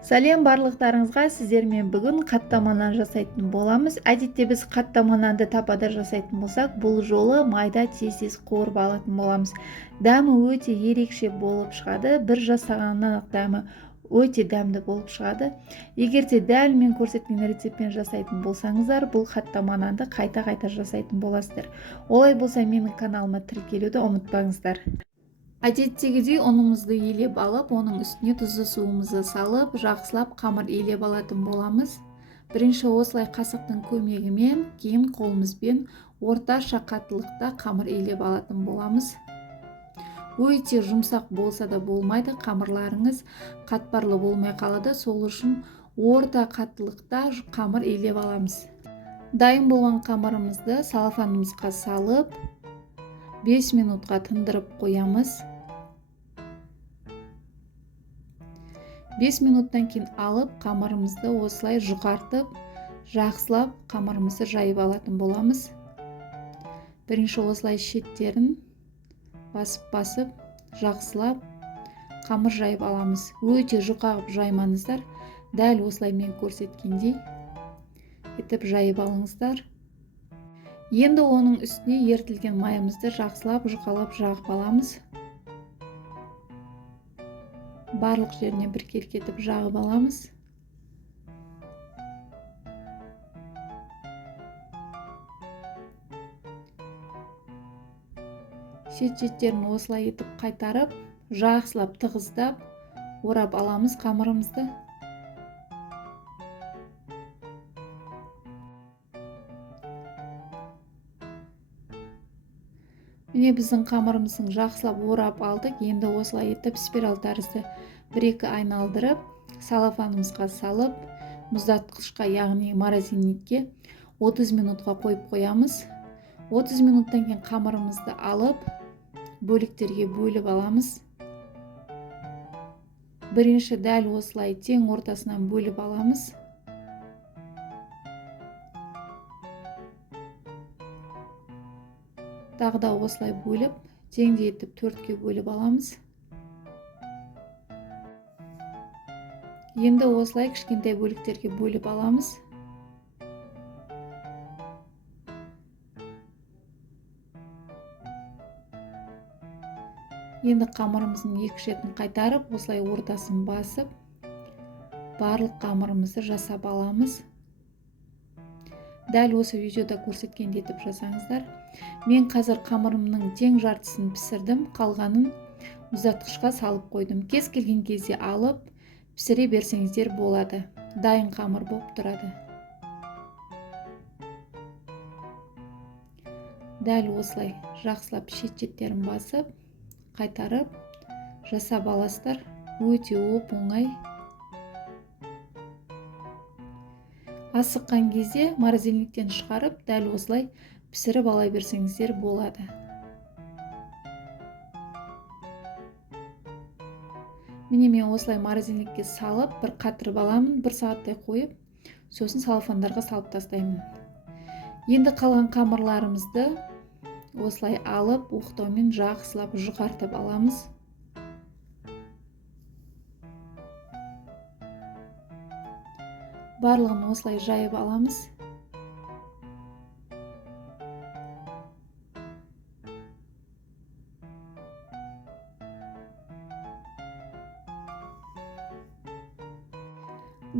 Сәлем барлықтарыңызға, сіздермен бүгін қаттама нан жасайтын боламыз. Әдетте біз қаттама нанды тапада жасайтын болсақ, бұл жолы майда тез қуырып алатын боламыз. Дәмі өте ерекше болып шығады. Бір жасағаннан дәмі өте дәмді болып шығады. Егер де дәл мен көрсеткен рецептпен жасайтын болсаңыздар, бұл қаттама нанды қайта-қайта жасайтын боласыздар. Олай болса, менің каналыма тіркелуді ұмытпаңыздар. Әдеттегідей ұнымызды елеп алып, оның үстіне тұзды суымызды салып, жақсылап қамыр елеп алатын боламыз. Бірінші осылай қасықтың көмегімен, кейін қолымызбен орташа қаттылықта қамыр елеп алатын боламыз. Өте жұмсақ болса да болмайды, қамырларыңыз қатпарлы болмай қалады. Сол үшін орта қаттылықта қамыр елеп аламыз. Дайын болған қамырымызды салафанымызға салып, 5 минутқа тындырып қоямыз. 5 минуттан кейін алып, қамырымызды осылай жұқартып, жақсылап қамырымызды жайып алатын боламыз. Бірінші осылай шеттерін басып, жақсылап қамыр жайып аламыз. Өте жұқағып жаймаңыздар. Дәл осылай мен көрсеткендей етіп жайып алыңыздар. Енді оның үстіне ертілген майымызды жақсылап жұқалап жағып аламыз. Барлық жеріне біркелкі етіп жағып аламыз. Шет-шеттерін осылай етіп қайтарып, жақсылап тығыздап орап аламыз қамырымызды. Міне біздің қамырымыздың жақсылап орап алдық. Енді осылай етіп спираль тәрізді 1-2 айналдырып, салафанымызға салып, мұздатқышқа, яғни морозильникке 30 минутқа қойып қоямыз. 30 минуттан кейін қамырымызды алып, бөліктерге бөліп аламыз. Бірінші дәл осылай тең ортасынан бөліп аламыз. Тағы да осылай бөліп, теңдей етіп 4-ке бөліп аламыз. Енді осылай кішкентай бөліктерге бөліп аламыз. Енді қамырымыздың екі шетін қайтарып, осылай ортасын басып, барлық қамырымызды жасап аламыз. Дәл осы видеода көрсеткендей етіп жасаңыздар. Мен қазір қамырымның тең жартысын пісірдім, қалғанын мұздатқышқа салып қойдым. Кез келген кезде алып, пісіре берсеңіздер болады. Дайын қамыр болып тұрады. Дәл осылай жақсылап шет-шеттерін басып, қайтарып, жасап аласыздар. Өте оп-оңай. Асыққан кезде морозильниктен шығарып, дәл осылай пісіріп ала берсеңіздер болады. Міне мен осылай морозильникке салып, бір қатырып аламын, 1 сағаттай қойып, сосын салафандарға салып тастаймын. Енді қалған қамырларымызды осылай алып, оқтаумен жақсылап жұқартып аламыз. Барлығын осылай жайып аламыз.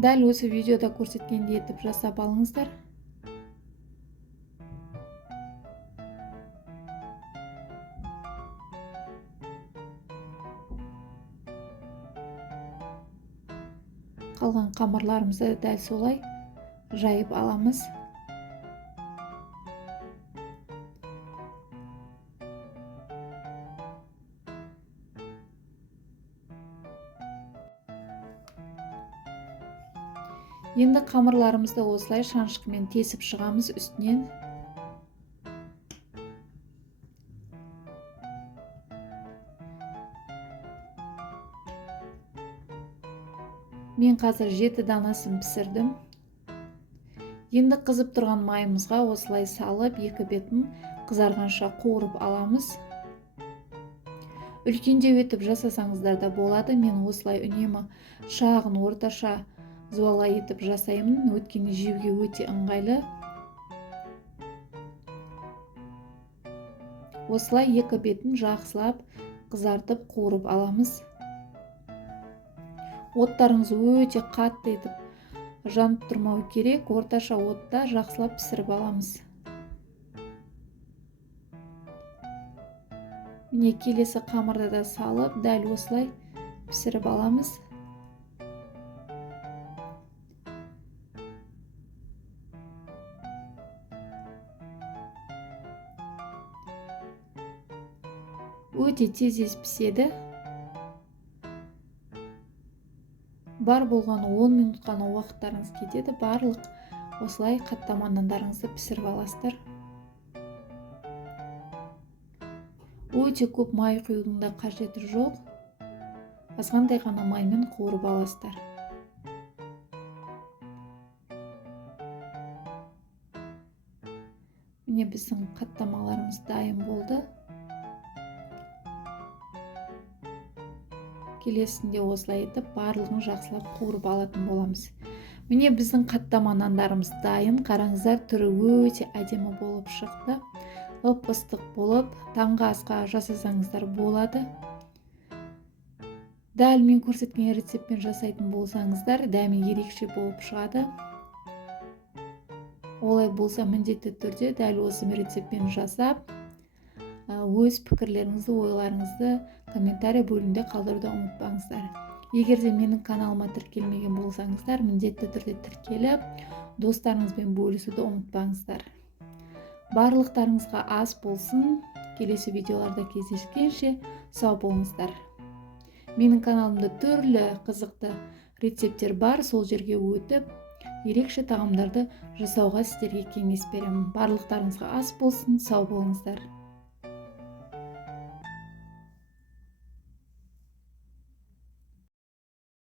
Дәл осы видеода көрсеткендей етіп жасап алыңыздар. Қалған қамырларымызды дәл солай жайып аламыз. Енді қамырларымызды осылай шанышқымен тесіп шығамыз үстінен. Мен қазір 7 данасын пісірдім. Енді қызып тұрған майымызға осылай салып, екі бетін қызарғанша қуырып аламыз. Үлкендеу етіп жасасаңыздар да болады. Мен осылай үнемі шағын, орташа зуалай етіп жасаймын. Өйткені жеуге өте ыңғайлы. Осылай екі бетін жақсылап қызартып қуырып аламыз. Оттарыңыз өте қатты етіп жанып тұрмау керек. Орташа отта жақсылап пісіріп аламыз. Міне келесі қамырды да салып, дәл осылай пісіріп аламыз. Өте тез піседі. Бар болған 10 минут қана уақыттарыңыз кетеді. Барлық осылай қаттама нандарыңызды пісіріп аласыздар. Өте көп май құюдың да қажеті жоқ. Азғандай ғана маймен қуырып аласыздар. Міне біздің қаттамаларымыз дайын болды. Келесінде осылай етіп барлығын жақсылап қуырып алатын боламыз. Міне біздің қаттама нандарымыз дайын. Қараңыздар, түрі өте әдемі болып шықты. Ып-ыстық болып, таңғы асқа жасасаңыздар болады. Дәл мен көрсеткен рецептпен жасайтын болсаңыздар, дәмі ерекше болып шығады. Олай болса, міндетті түрде дәл осы рецептпен жасап, өз пікірлеріңізді, ойларыңызды комментарий бөлімінде қалдыруды ұмытпаңыздар. Егер де менің каналыма тіркелмеген болсаңыздар, міндетті түрде тіркеліп, достарыңызбен бөлісуді ұмытпаңыздар. Барлықтарыңызға ас болсын. Келесі видеоларда кездескенше сау болыңыздар. Менің каналымда түрлі қызықты рецепттер бар. Сол жерге өтіп, ерекше тағамдарды жасауға сіздерге кеңес беремін. Барлықтарыңызға ас болсын, сау болыңыздар.